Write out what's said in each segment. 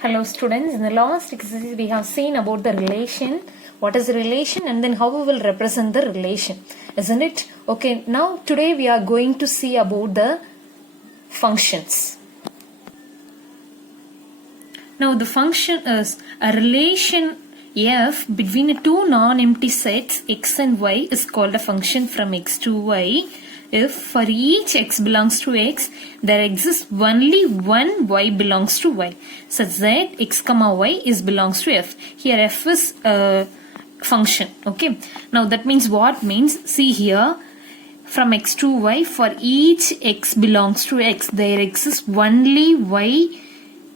Hello students, in the last exercise we have seen about the relation, what is the relation and then how we will represent the relation, isn't it? Okay, now today we are going to see about the functions. Now the function is a relation f between two non-empty sets x and y is called a function from x to y. If for each x belongs to x, there exists only one y belongs to y, such that x comma y is belongs to f. Here f is a function. Okay. Now that means what means? See here, from x to y, for each x belongs to x, there exists only y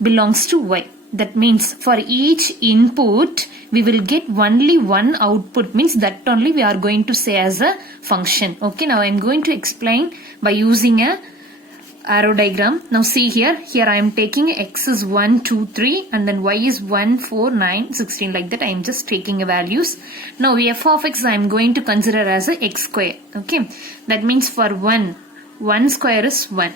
belongs to y. That means for each input we will get only one output, means that only we are going to say as a function. Okay, now I am going to explain by using a arrow diagram. Now see here I am taking x is 1, 2, 3 and then y is 1, 4, 9, 16, like that I am just taking a values. Now f of x I am going to consider as a x square. Okay, that means for 1 square is 1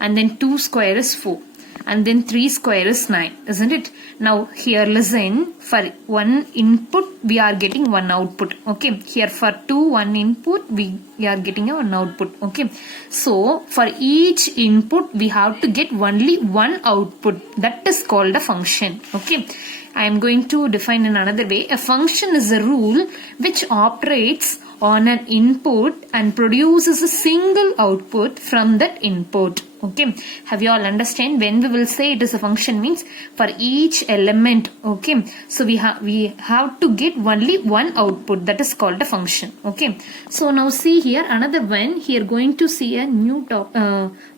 and then 2 square is 4. And then 3 square is 9, isn't it? Now here listen, for one input we are getting one output. Okay, here for one input we are getting one output. Okay, so for each input we have to get only one output. That is called a function. Okay, I am going to define in another way. A function is a rule which operates on an input and produces a single output from that input. Okay, have you all understand? When we will say it is a function means for each element. Okay, so we have to get only one output, that is called a function. Okay, so now see here another one. Here going to see a new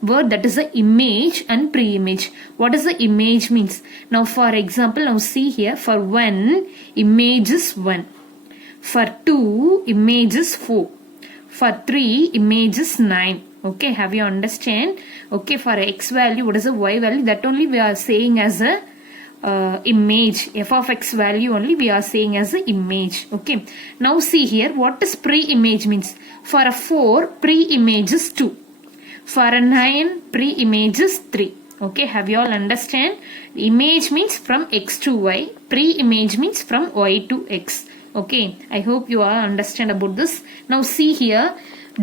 word, that is a image and pre-image. What is the image means? Now for example, now see here, for 1 image is 1, for 2 image is 4, for 3 image is 9. Okay, have you understand? Okay, for x value, what is the y value? That only we are saying as a image. F of x value only we are saying as a image. Okay, now see here, what is pre-image means? For a 4, pre-image is 2. For a 9, pre-image is 3. Okay, have you all understand? Image means from x to y, pre-image means from y to x. Okay, I hope you all understand about this. Now see here,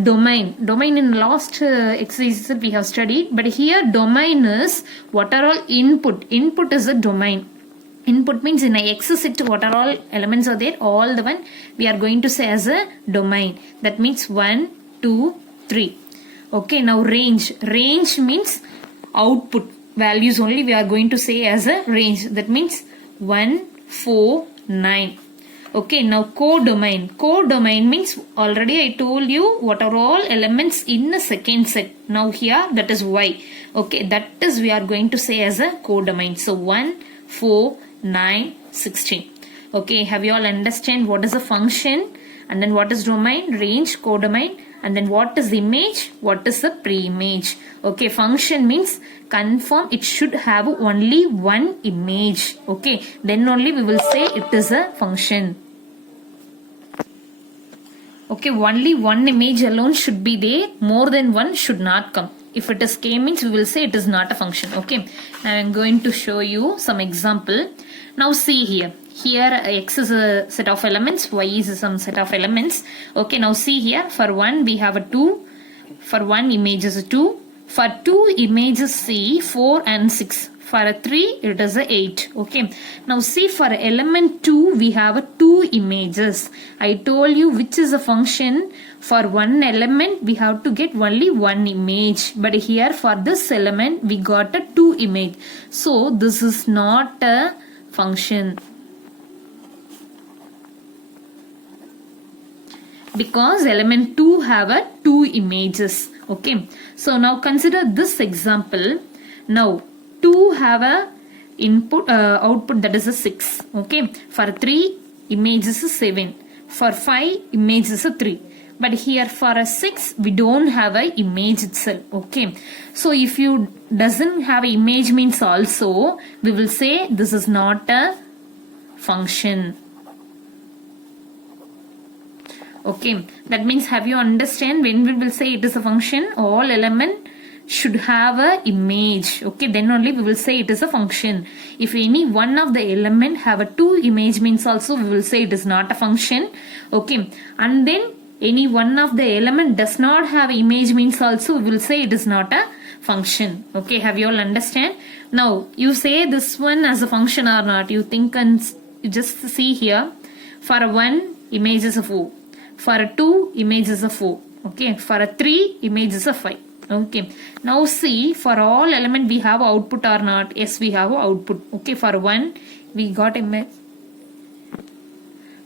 domain in last exercise we have studied, but here domain is what are all input is a domain. Input means in a x set what are all elements are there, all the one we are going to say as a domain. That means 1, 2, 3. Okay, now range means output values only we are going to say as a range. That means 1, 4, 9. Okay, now codomain. Codomain means already I told you what are all elements in the second set. Now here that is y. Okay, that is we are going to say as a codomain. So 1, 4, 9, 16. Okay, have you all understand what is a function and then what is domain, range, codomain, and then what is image, what is the pre-image. Okay, function means confirm it should have only one image. Okay, then only we will say it is a function. Okay, only one image alone should be there, more than one should not come. If it is k means we will say it is not a function. Okay, I am going to show you some example. Now see here x is a set of elements, y is some set of elements. Okay, now see here, for 1 we have a 2, for 1 image is a 2, for 2 images see 4 and 6, for a 3 it is a 8. Okay, now see for element 2 we have a 2 images. I told you which is a function. For one element we have to get only one image, but here for this element we got a 2 image, so this is not a function because element 2 have a 2 images. Okay, so now consider this example. Now 2 have a output that is a 6. Okay, for 3 images is 7, for 5 images is a 3, but here for a 6 we don't have a image itself. Okay, so if you doesn't have a image means also we will say this is not a function. Okay, that means have you understand when we will say it is a function, all element should have a image. Okay, then only we will say it is a function. If any one of the element have a 2 image means also we will say it is not a function. Okay, and then any one of the element does not have image means also we will say it is not a function. Okay, have you all understand? Now you say this one as a function or not. You think and you just see here. For a 1 image is a 4. For a 2 image is a 4. Okay, for a 3 image is a 5. Okay, now see, for all element we have output or not. Yes, we have output. Okay, for 1 we got image.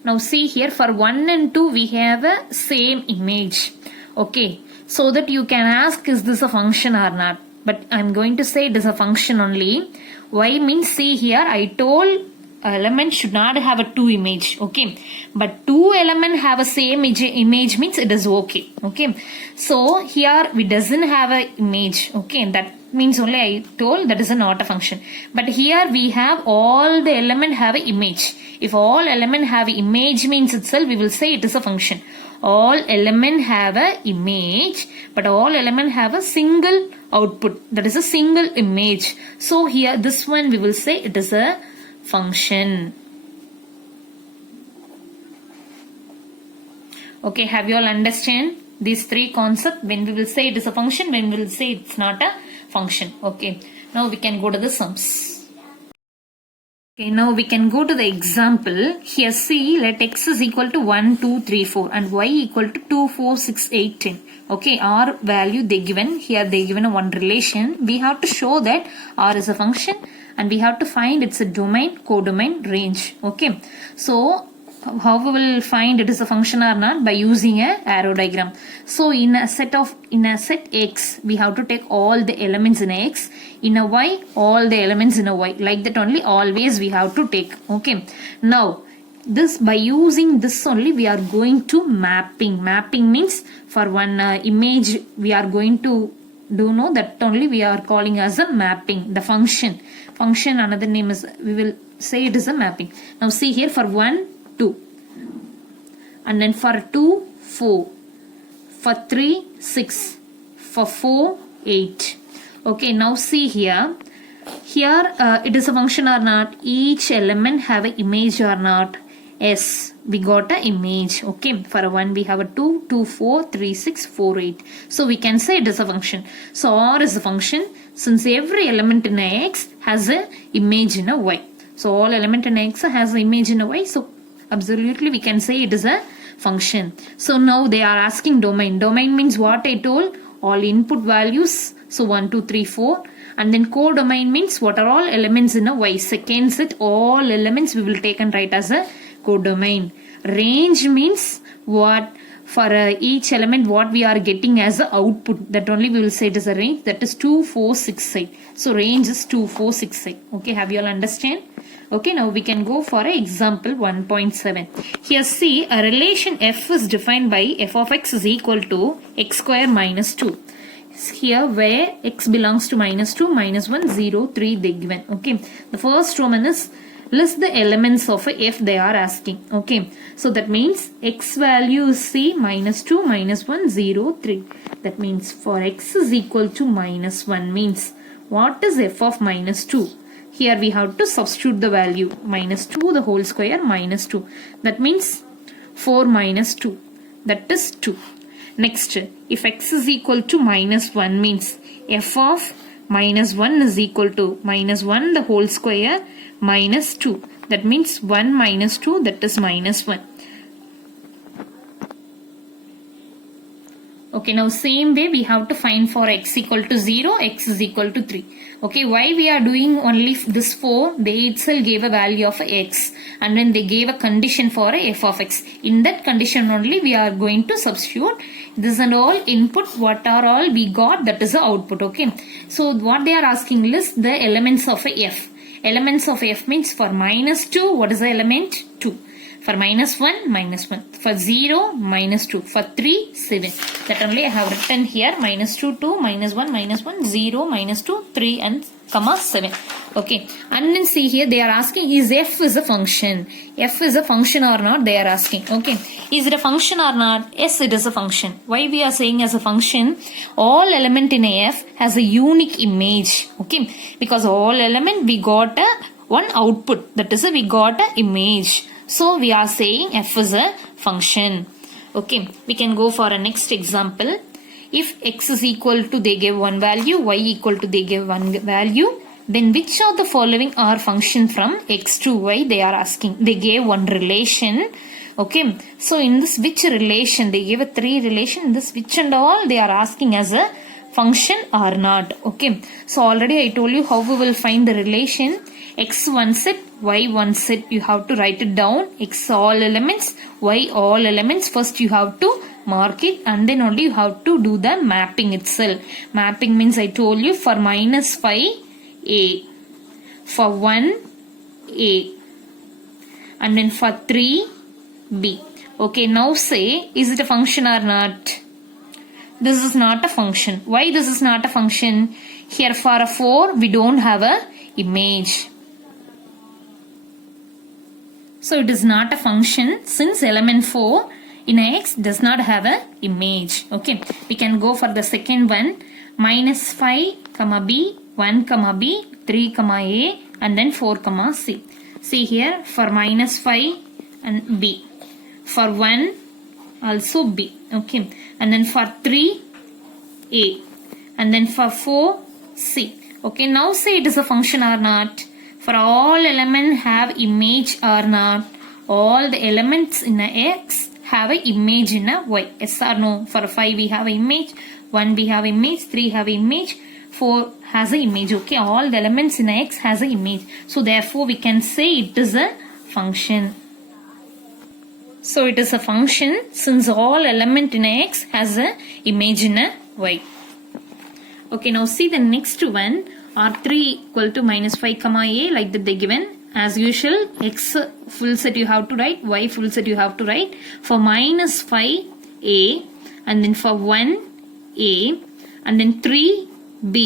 Now see here, for 1 and 2 we have a same image. Okay, so that you can ask is this a function or not. But I'm going to say it is a function only. Why means, see here, I told element should not have a 2 image. Okay, but 2 element have a same image means it is okay. Okay, so here we doesn't have a image. Okay, that means only I told that is not a function. But here we have all the element have a image. If all element have image means itself we will say it is a function. All element have a image, but all element have a single output, that is a single image. So here this one we will say it is a function. Okay, have you all understand these 3 concepts? When we will say it is a function, when we will say it's not a function. Okay, now we can go to the sums. Okay, now we can go to the example. Here see, let x is equal to 1, 2, 3, 4 and y equal to 2, 4, 6, 8, 10. Okay, R value they given. Here they given a one relation. We have to show that R is a function and we have to find its a domain, codomain, range. Okay, so how we will find it is a function or not? By using a arrow diagram. So in a set x we have to take all the elements in a x, in a y all the elements in a y, like that only always we have to take. Okay, now this by using this only we are going to mapping. Mapping means for one image we are going to do know that only we are calling as a mapping. The function another name is, we will say it is a mapping. Now see here, for 1 2 and then for 2 4, for 3 6, for 4 8. Okay, now see here it is a function or not? Each element have an image or not? Yes, we got an image. Okay, for a 1 we have a 2 2 4 3 6 4 8. So we can say it is a function. So R is a function since every element in a x has an image in a y. So all element in x has an image in a y. So absolutely we can say it is a function. So now they are asking domain. Domain means what I told, all input values. So 1 2 3 4 and then codomain means what are all elements in a y. Second set all elements we will take and write as a codomain. Range means what, for each element what we are getting as a output, that only we will say it is a range, that is 2 4 6 8. So range is 2 4 6 8. Okay, have you all understand? Okay, now we can go for example 1.7. Here see, a relation f is defined by f of x is equal to x square minus 2. Here where x belongs to minus 2, minus 1, 0, 3 they given. Okay, the first Roman is list the elements of a f they are asking. Okay, so that means x value is c minus 2, minus 1, 0, 3. That means for x is equal to minus 1 means what is f of minus 2? Here we have to substitute the value, minus 2 the whole square minus 2. That means 4 minus 2, that is 2. Next, if x is equal to minus 1 means f of minus 1 is equal to minus 1 the whole square minus 2. That means 1 minus 2, that is minus 1. Okay, now same way we have to find for x equal to 0, x is equal to 3. Okay, why we are doing only this 4? They itself gave a value of x and then they gave a condition for a f of x. In that condition only we are going to substitute this and all input, what are all we got, that is the output. Okay, so what they are asking, list the elements of a f. Elements of f means for minus 2, what is the element? 2. For -1, for 0, -2, for 3, 7. That only I have written here, -2, 2, -1, 0, -2, 3 and comma 7. Okay, and then see here they are asking is f is a function. F is a function or not, they are asking. Okay, is it a function or not? Yes, it is a function. Why we are saying as a function? All element in a f has a unique image. Okay, because all element we got a one output, that is we got a image. So we are saying f is a function. Okay, we can go for a next example. If x is equal to they give one value, y equal to they give one value, then which of the following are function from x to y, they are asking. They gave one relation. Okay, so in this which relation, they gave a 3 relation, in this which and all they are asking as a function or not. Okay, so already I told you how we will find the relation. X one set, y one set, you have to write it down. X all elements, y all elements. First you have to mark it and then only you have to do the mapping itself. Mapping means I told you for -5 a, for 1 a, and then for 3 b. Okay, now say is it a function or not? This is not a function. Why this is not a function? Here for a 4 we don't have a image. So it is not a function since element 4 in x does not have a image. Okay, we can go for the second one. -5, b, 1, b, 3, a, and then 4, c. See here for -5 and b. For 1 also b. Okay, and then for 3 a, and then for 4 c. Okay, now say it is a function or not. For all elements have image or not. All the elements in a x have an image in a y. Yes or no? For 5 we have an image, 1 we have image, 3 have image, 4 has an image. Okay, all the elements in a x has an image. So therefore we can say it is a function. So it is a function since all element in a x has a image in a y. Okay, now see the next one. R3 equal to -5, a, like that they given. As usual, x full set you have to write, y full set you have to write. For -5 a, and then for 1 a, and then 3 b,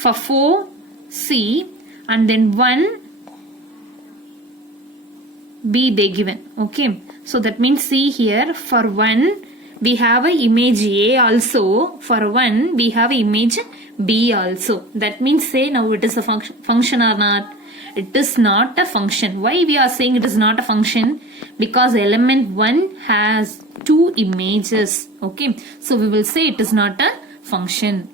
for 4 c, and then 1 b they given. Okay, so that means see here for 1 we have a image a also, for 1 we have image b also. That means say now it is a function or not? It is not a function. Why we are saying it is not a function? Because element 1 has 2 images. Okay, so we will say it is not a function.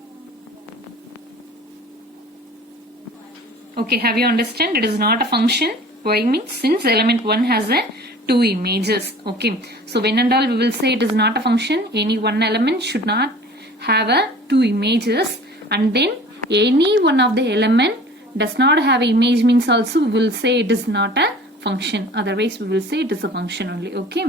Okay, have you understand? It is not a function. Why means since element 1 has a 2 images. Okay, so when and all we will say it is not a function. Any one element should not have a 2 images, and then any one of the element does not have image means also we will say it is not a function. Otherwise we will say it is a function only. Okay.